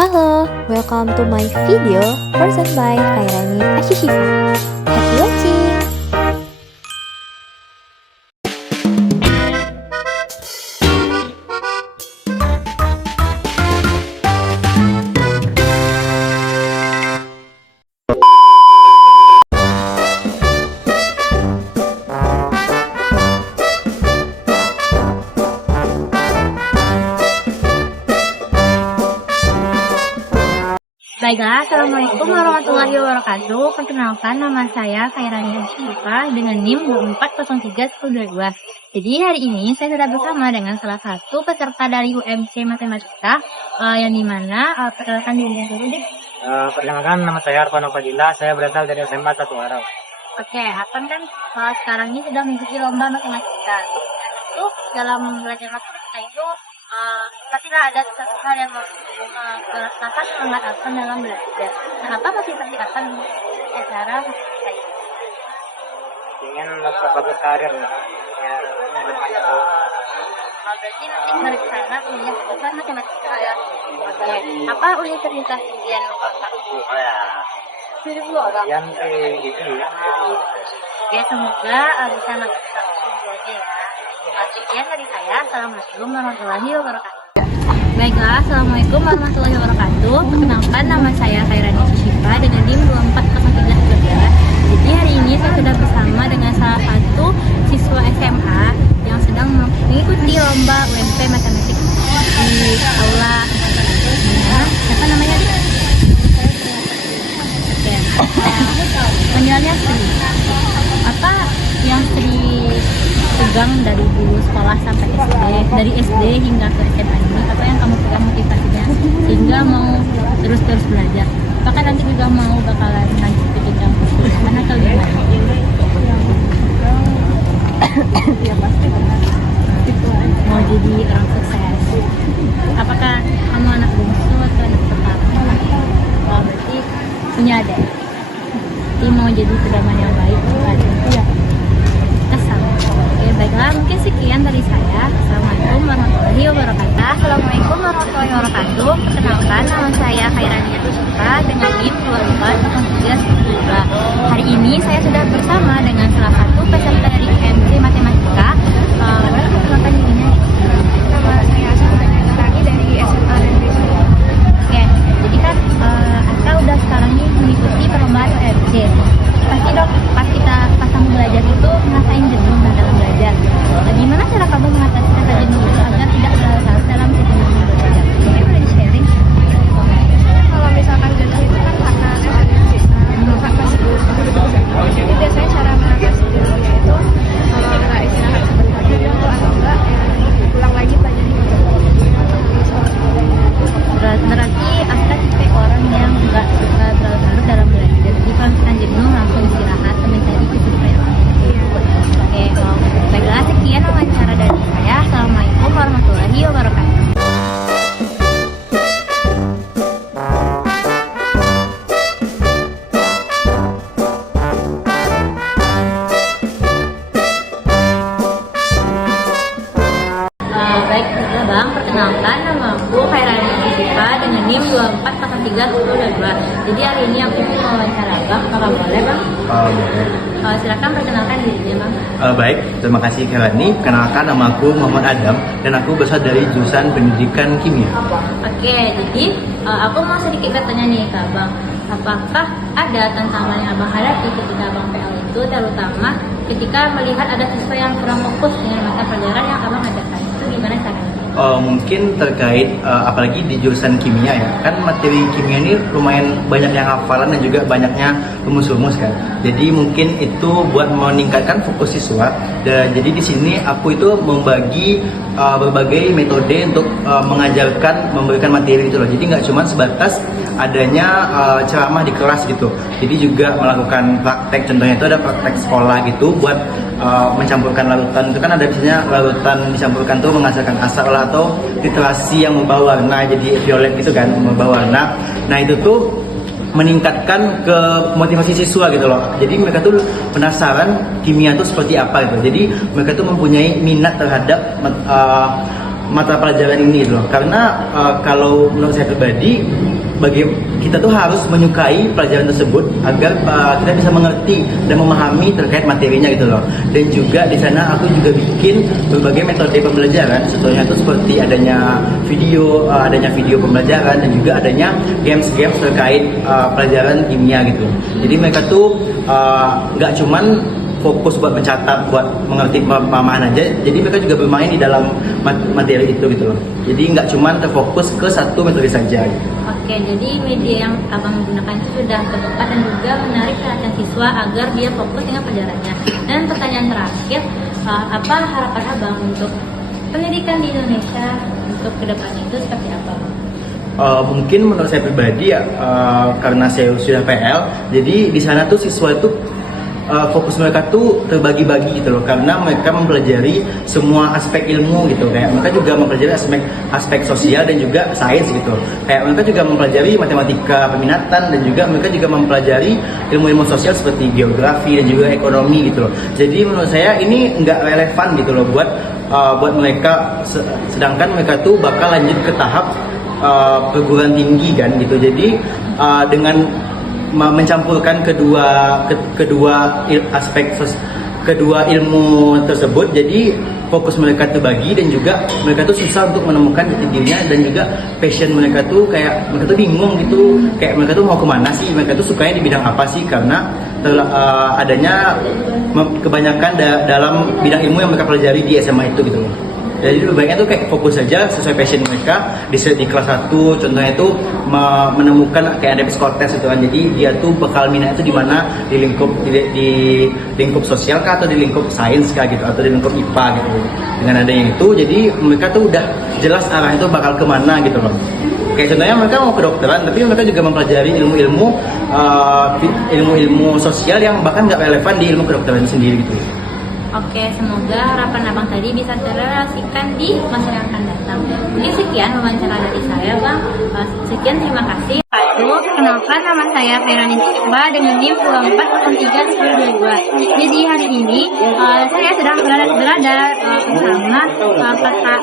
Halo, welcome to my video presented by Khairani Ashishifa. Happy watching! Baiklah, Assalamualaikum warahmatullahi wabarakatuh. Perkenalkan, nama saya Khairani Ashishifa dengan NIM 24031022. Jadi hari ini saya sudah bersama dengan salah satu peserta dari UMC Matematika yang dimana perkenalkan dirinya dulu deh. Perkenalkan, nama saya Arfan Fadila, saya berasal dari SMA 1 Arau. Oke, Arfan kan sekarang ini sedang mengikuti lomba matematika. Itu dalam belajar matematika itu pastilah ada satu hal yang kenapa semangat Arfan dalam belajar. Kenapa motivasi Arfan cara saya? Ingin memperbagus karir. Ya, Berarti nanti berencana kuliah besar matematika ya. Oke, apa universitas yang yang gitu ya. Ya, semoga bisa melakukan semuanya ya. Sekian dari saya. Assalamualaikum warahmatullahi wabarakatuh. Baiklah, Assalamualaikum warahmatullahi wabarakatuh. Perkenalkan, nama saya Khairani Ashishifa dengan NIM 24031022. Jadi hari ini saya sudah bersama dengan salah satu siswa SMA yang sedang mengikuti lomba UMP Matematik di aula apa namanya? Oke. Panggilannya Sri. Apa yang Sri pegang dari dulu sekolah sampai SD, dari SD hingga ke SMA ini, apa yang kamu pegang motivasinya sehingga mau terus belajar? Apakah nanti juga mau bakalan lanjut ke jenjang kuliah mana ke lima? Ya pasti mau jadi orang sukses. Apakah kamu anak bungsu atau anak pertama? Oh, berarti punya adik. Jadi mau jadi pedoman yang baik bukan? Iya. Oke, baiklah, mungkin sekian dari saya. Assalamualaikum warahmatullahi wabarakatuh. Assalamualaikum warahmatullahi wabarakatuh. Perkenalkan, nama saya Khairani Ashishifa dengan NIM 24031022. Hari ini saya sudah bersama dengan salah satu peserta dari UMC Matematika. Boleh perkenalkan dirinya? Nama saya Khairani dari SMA dan Desa. Oke, jadi kan Aka udah sekarang ini mengikuti perlombaan UMC. Pasti dong, pas kamu belajar itu ngerasain jenuh dalam belajar. Nah, gimana cara kamu mengatasi rasa jenuh itu agar tidak berlarut dalam kejenuhan belajar? Mungkin boleh di-sharing? Kalau misalkan jenuh itu kan karena soalnya jadi biasanya cara mengatasi jenuhnya itu kalau nggak istirahat sebentar dulu atau enggak ya pulang lagi pelajarin. Berarti Aska tipe orang yang nggak suka berlarut dalam belajar. Jadi kalau misalkan jenuh langsung istirahat dan mencari kesukaan. Oke, baiklah, sekian wawancara dari saya. Assalamualaikum warahmatullahi wabarakatuh. Baik, sudah Bang, perkenalkan nama aku Khairani Ashishifa dengan NIM 24031022. Jadi hari ini aku mau wawancara Bang, apakah boleh Bang? Silakan perkenalkan dirinya Bang. Baik, terima kasih Khairani. Kenalkan, nama aku Muhammad Adam dan aku berasal dari jurusan Pendidikan Kimia. Oke, jadi aku mau sedikit bertanya nih ke Abang. Apakah ada tantangan yang Abang hadapi ketika Abang PL itu, terutama ketika melihat ada siswa yang kurang fokus dengan mata pelajaran yang Abang ajarkan? Itu gimana caranya? Mungkin terkait apalagi di jurusan kimia ya, kan materi kimia ini lumayan banyak yang hafalan dan juga banyaknya rumus-rumus kan. Jadi mungkin itu buat meningkatkan fokus siswa. Dan jadi di sini aku itu membagi berbagai metode untuk memberikan materi itu loh. Jadi nggak cuma sebatas adanya ceramah di kelas gitu. Jadi juga melakukan praktek. Contohnya itu ada praktek sekolah gitu buat mencampurkan larutan. Itu kan ada biasanya larutan dicampurkan tuh menghasilkan asal atau literasi yang membawa warna jadi violet gitu kan, membawa warna. Nah itu tuh meningkatkan ke motivasi siswa gitu loh. Jadi mereka tuh penasaran kimia itu seperti apa gitu. Jadi mereka tuh mempunyai minat terhadap mata pelajaran ini gitu loh. Karena kalau menurut saya pribadi, bagi kita tuh harus menyukai pelajaran tersebut agar kita bisa mengerti dan memahami terkait materinya gitu loh. Dan juga di sana aku juga bikin berbagai metode pembelajaran, contohnya itu seperti adanya video pembelajaran dan juga adanya games-games terkait pelajaran kimia gitu. Jadi mereka tuh nggak cuman fokus buat mencatat, buat mengerti pemahaman aja. Jadi mereka juga bermain di dalam materi itu gitu loh. Jadi nggak cuma terfokus ke satu metode saja. Gitu. Oke, jadi media yang abang gunakan itu sudah tepat dan juga menarik perhatian siswa agar dia fokus dengan pelajarannya. Dan pertanyaan terakhir, apa harapan abang untuk pendidikan di Indonesia untuk kedepannya itu seperti apa? Mungkin menurut saya pribadi ya, karena saya sudah PL, jadi di sana tuh siswa itu fokus mereka tuh terbagi-bagi gitu loh, karena mereka mempelajari semua aspek ilmu gitu. Kayak mereka juga mempelajari aspek sosial dan juga sains gitu. Kayak mereka juga mempelajari matematika peminatan dan juga mereka juga mempelajari ilmu-ilmu sosial seperti geografi dan juga ekonomi gitu loh. Jadi menurut saya ini nggak relevan gitu loh buat mereka, sedangkan mereka tuh bakal lanjut ke tahap perguruan tinggi kan gitu. Jadi dengan mencampurkan kedua ilmu tersebut, jadi fokus mereka terbagi dan juga mereka tuh susah untuk menemukan jati dirinya dan juga passion mereka tuh kayak mereka tuh bingung gitu, kayak mereka tuh mau kemana sih, mereka tuh sukanya di bidang apa sih, karena adanya kebanyakan dalam bidang ilmu yang mereka pelajari di SMA itu gitu. Jadi lebih baiknya tuh kayak fokus saja sesuai passion mereka di kelas 1, contohnya itu menemukan kayak ada psikotes gitu kan. Jadi dia tuh bakal minat itu di mana, di lingkup sosial kah, atau di lingkup sains kah gitu, atau di lingkup IPA gitu. Dengan adanya itu jadi mereka tuh udah jelas arah itu bakal kemana gitu loh. Kayak contohnya mereka mau kedokteran, tapi mereka juga mempelajari ilmu-ilmu sosial yang bahkan nggak relevan di ilmu kedokteran sendiri gitu. Oke, semoga harapan abang tadi bisa terrealisasikan di masa yang akan datang. Mungkin sekian wawancara dari saya, Bang. Sekian, terima kasih. Perkenalkan, nama saya Ferani Ciba dengan NIM 24031022. Jadi hari ini saya sedang berada bersama Pak.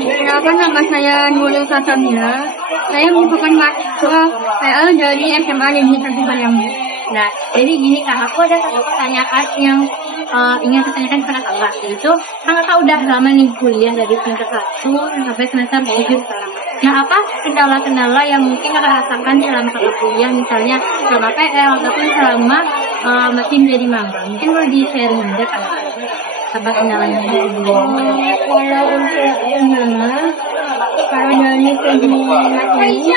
Perkenalkan, nama saya Nurul Sasamila. Saya merupakan mahasiswa PL dari SMA Negeri 1 Palembang. Nah, jadi gini Kak, aku ada satu pertanyaan yang ingin saya tanyakan kepada Kakak. Yaitu, kan Kakak udah lama nih kuliah dari semester 1 sampai semester 7 sekarang. Nah, apa kendala-kendala yang mungkin Kakak rasakan selama Kakak kuliah, misalnya selama PL ataupun selama masih menjadi magang? Mungkin boleh di-sharing aja Kak, apa kendalanya? Kalau untuk kendala, kalau dari segi materi,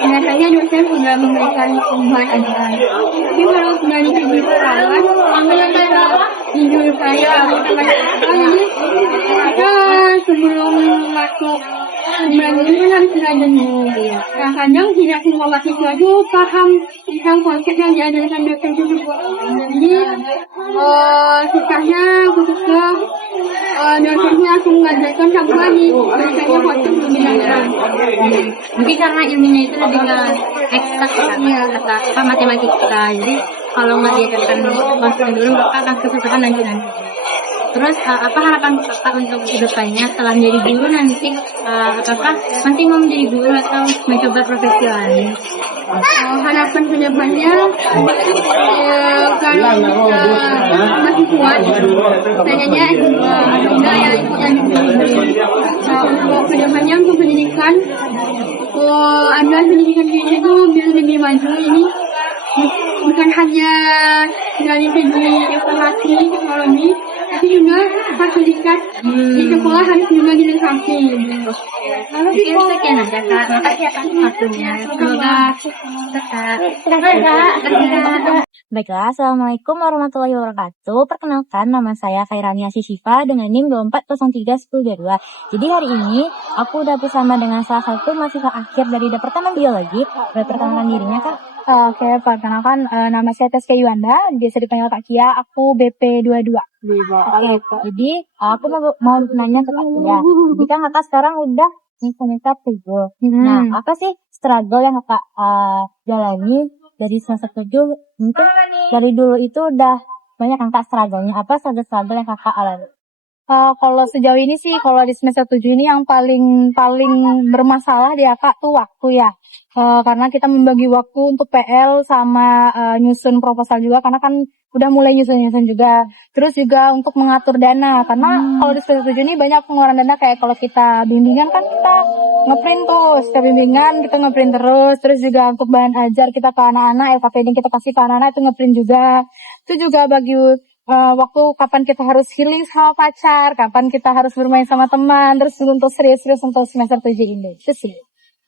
biasanya dosen sudah memberikan pembahasan ajaran. Tapi kalau dari segi pengalaman, jujur saya jadi kita sebelum masuk bulan ini kan harus belajar dulu. Nah, kadang tidak semua mahasiswa itu paham tentang konsep yang diajarkan dosen tersebut. Jadi susahnya khususnya dosennya langsung mengajarkan satu lagi, biasanya konsep lebih dalam. Mungkin karena ilmunya itu lebih ke eksak ya, kata matematika. Jadi kalau nggak diajarkan konsep dulu, maka akan kesusahan nanti. Terus apa harapan Kakak untuk kedepannya setelah menjadi guru nanti? Apakah nanti mau menjadi guru atau mencoba profesi lain? Harapan kedepannya kalau masih kuat, kayaknya ada yang ikut untuk kedepannya untuk pendidikan, agar pendidikan itu biar lebih maju. Ini bukan hanya dari segi informasi teknologi, tapi juga fasilitas di sekolah harus juga dilengkapi. Mungkin sekian aja Kak, makasih atas waktunya. Semoga tetap. Baiklah, Assalamualaikum warahmatullahi wabarakatuh. Perkenalkan, nama saya Khairania Sisifa dengan NIM 24031022. Jadi hari ini, aku udah bersama dengan salah satu mahasiswa akhir dari Departemen Biologi. Boleh perkenalkan dirinya, Kak? Oke, perkenalkan nama saya Teska Yuanda, biasa dipanggil Kak Kia, aku BP22. Jadi aku mau nanya ke Kak Kia. Jadi kan Kakak sekarang udah semester 7. Nah, apa sih struggle yang Kakak jalani dari semester 7? Mungkin dari dulu itu udah banyak Kakak struggle-nya. Apa struggle yang Kakak alami? Kalau sejauh ini sih, kalau di semester 7 ini yang paling bermasalah di Kak tuh waktu ya. Karena kita membagi waktu untuk PL sama nyusun proposal juga, karena kan udah mulai nyusun juga. Terus juga untuk mengatur dana, karena kalau di semester 7 ini banyak pengeluaran dana, kayak kalau kita bimbingan kan kita ngeprint tuh, setiap bimbingan kita ngeprint terus juga untuk bahan ajar kita ke anak-anak, LKPD yang kita kasih ke anak-anak itu ngeprint juga. Itu juga bagi waktu kapan kita harus healing sama pacar, kapan kita harus bermain sama teman, terus untuk serius-serius untuk semester 7 ini. Itu sih.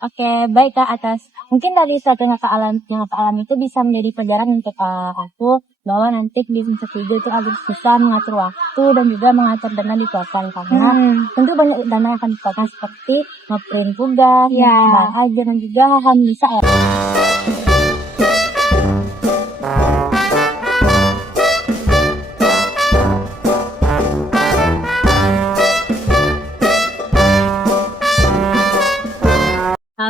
Oke, baik Kak, atas mungkin dari suatu yang Kak alami itu bisa menjadi pelajaran untuk aku, bahwa nanti di semester 7 itu harus bisa mengatur waktu dan juga mengatur dana di kosan, karena tentu banyak dana yang akan dikeluarkan seperti ngeprint tugas, bahan ajar, dan juga hal-hal bisa ya.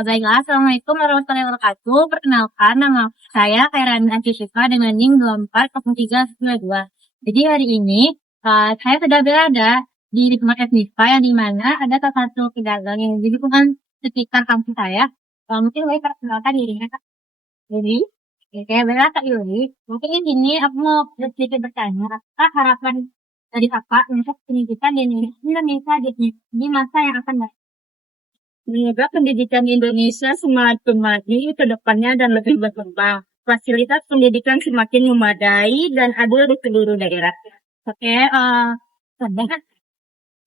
Baiklah, Assalamualaikum warahmatullahi wabarakatuh. Perkenalkan, nama saya Khairani Asyifa dengan NIM 240392. Jadi hari ini saya sudah berada di Lingkungan FNIFA, yang dimana ada salah satu pedagang yang di lingkungan sekitar kampus saya. Mungkin boleh perkenalkan dirinya, Kak Yuli. Oke, baiklah Kak Yuli. Mungkin di sini aku mau sedikit bertanya, apa harapan dari Kakak untuk pendidikan di Indonesia di masa yang akan datang? Semoga pendidikan Indonesia semakin maju ke depannya dan lebih berkembang. Fasilitas pendidikan semakin memadai dan adil di seluruh daerah. Oke,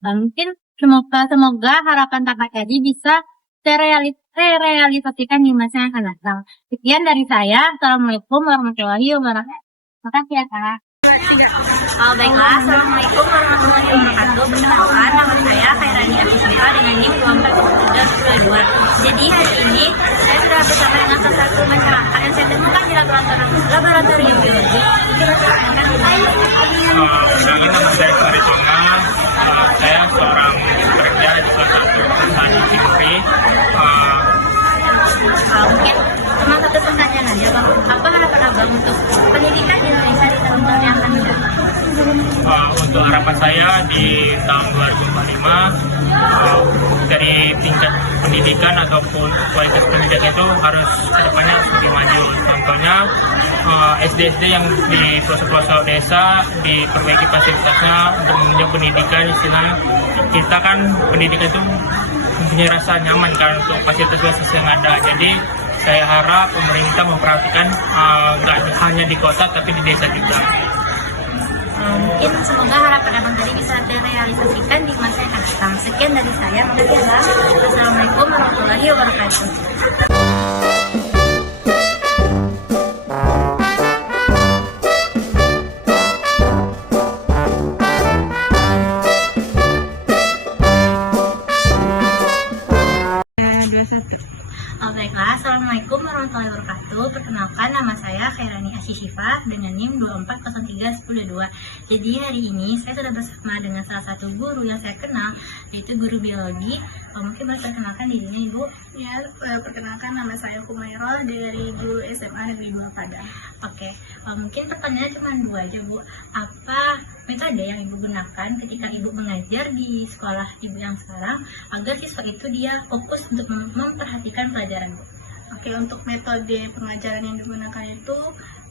mungkin semoga harapan Kakak tadi bisa terrealisasikan di masa yang akan datang. Sekian dari saya. Assalamualaikum warahmatullahi wabarakatuh. Makasih ya Kak. Baiklah, Assalamualaikum warahmatullahi wabarakatuh. Perkenalkan, nama saya Khairani Asyifa dengan NIM 240392. Jadi hari ini saya sudah bersama dengan salah satu masyarakat yang saya temukan di laboratorium biologi. Dengan nama saya Faridona, saya seorang pekerja di salah satu perusahaan di Cikri. Mungkin cuma satu pertanyaan aja, Bang. Apa harapan Abang untuk pendidikan di Indonesia di tahun-tahun yang akan datang? Untuk harapan saya di tahun 2045, dari tingkat pendidikan ataupun kualitas pendidikan itu harus kedepannya lebih maju. Contohnya SD-SD yang di pelosok-pelosok desa diperbaiki fasilitasnya untuk menunjang pendidikan. Istilahnya kita kan pendidikan itu mempunyai rasa nyaman kan untuk fasilitas yang ada. Jadi saya harap pemerintah memperhatikan nggak hanya di kota tapi di desa juga. Mungkin semoga harapan Abang tadi bisa terrealisasikan di masa yang akan datang. Sekian dari saya. Makasih. Assalamualaikum warahmatullahi wabarakatuh. Baiklah, Assalamualaikum warahmatullahi wabarakatuh. Perkenalkan, nama saya Khairani Asyifa dengan NIM 240392. Jadi hari ini saya sudah bersama dengan salah satu guru yang saya kenal, yaitu guru biologi. Mungkin bisa kenalkan dirinya, Ibu. Ya, perkenalkan, nama saya Humairah dari guru SMA Negeri 2 Padang. Oke, mungkin pertanyaan cuma dua aja, Bu. Apa metode yang Ibu gunakan ketika Ibu mengajar di sekolah Ibu yang sekarang agar siswa itu dia fokus untuk memperhatikan pelajaran, Bu? Oke, untuk metode pengajaran yang digunakan itu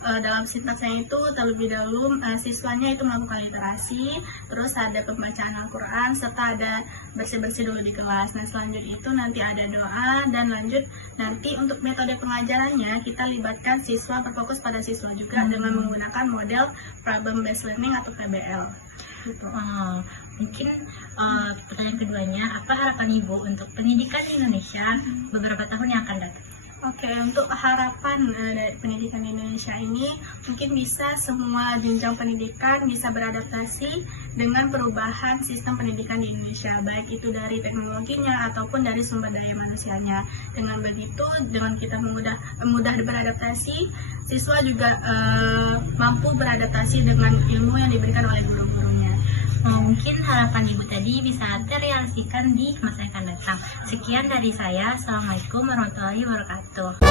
dalam sintaksnya itu terlebih dahulu siswanya itu melakukan literasi, terus ada pembacaan Al-Quran, serta ada bersih-bersih dulu di kelas. Nah, selanjutnya itu nanti ada doa, dan lanjut nanti untuk metode pengajarannya kita libatkan siswa, berfokus pada siswa juga dengan menggunakan model problem based learning atau PBL. Gitu. Mungkin pertanyaan keduanya, apa harapan Ibu untuk pendidikan di Indonesia beberapa tahun yang akan datang? Oke, untuk harapan dari pendidikan di Indonesia ini mungkin bisa semua jenjang pendidikan bisa beradaptasi dengan perubahan sistem pendidikan di Indonesia, baik itu dari teknologinya ataupun dari sumber daya manusianya. Dengan begitu, dengan kita mudah beradaptasi, siswa juga mampu beradaptasi dengan ilmu yang diberikan oleh guru-gurunya. Mungkin harapan Ibu tadi bisa terrealisasikan di masa yang akan datang. Sekian dari saya. Assalamualaikum warahmatullahi wabarakatuh.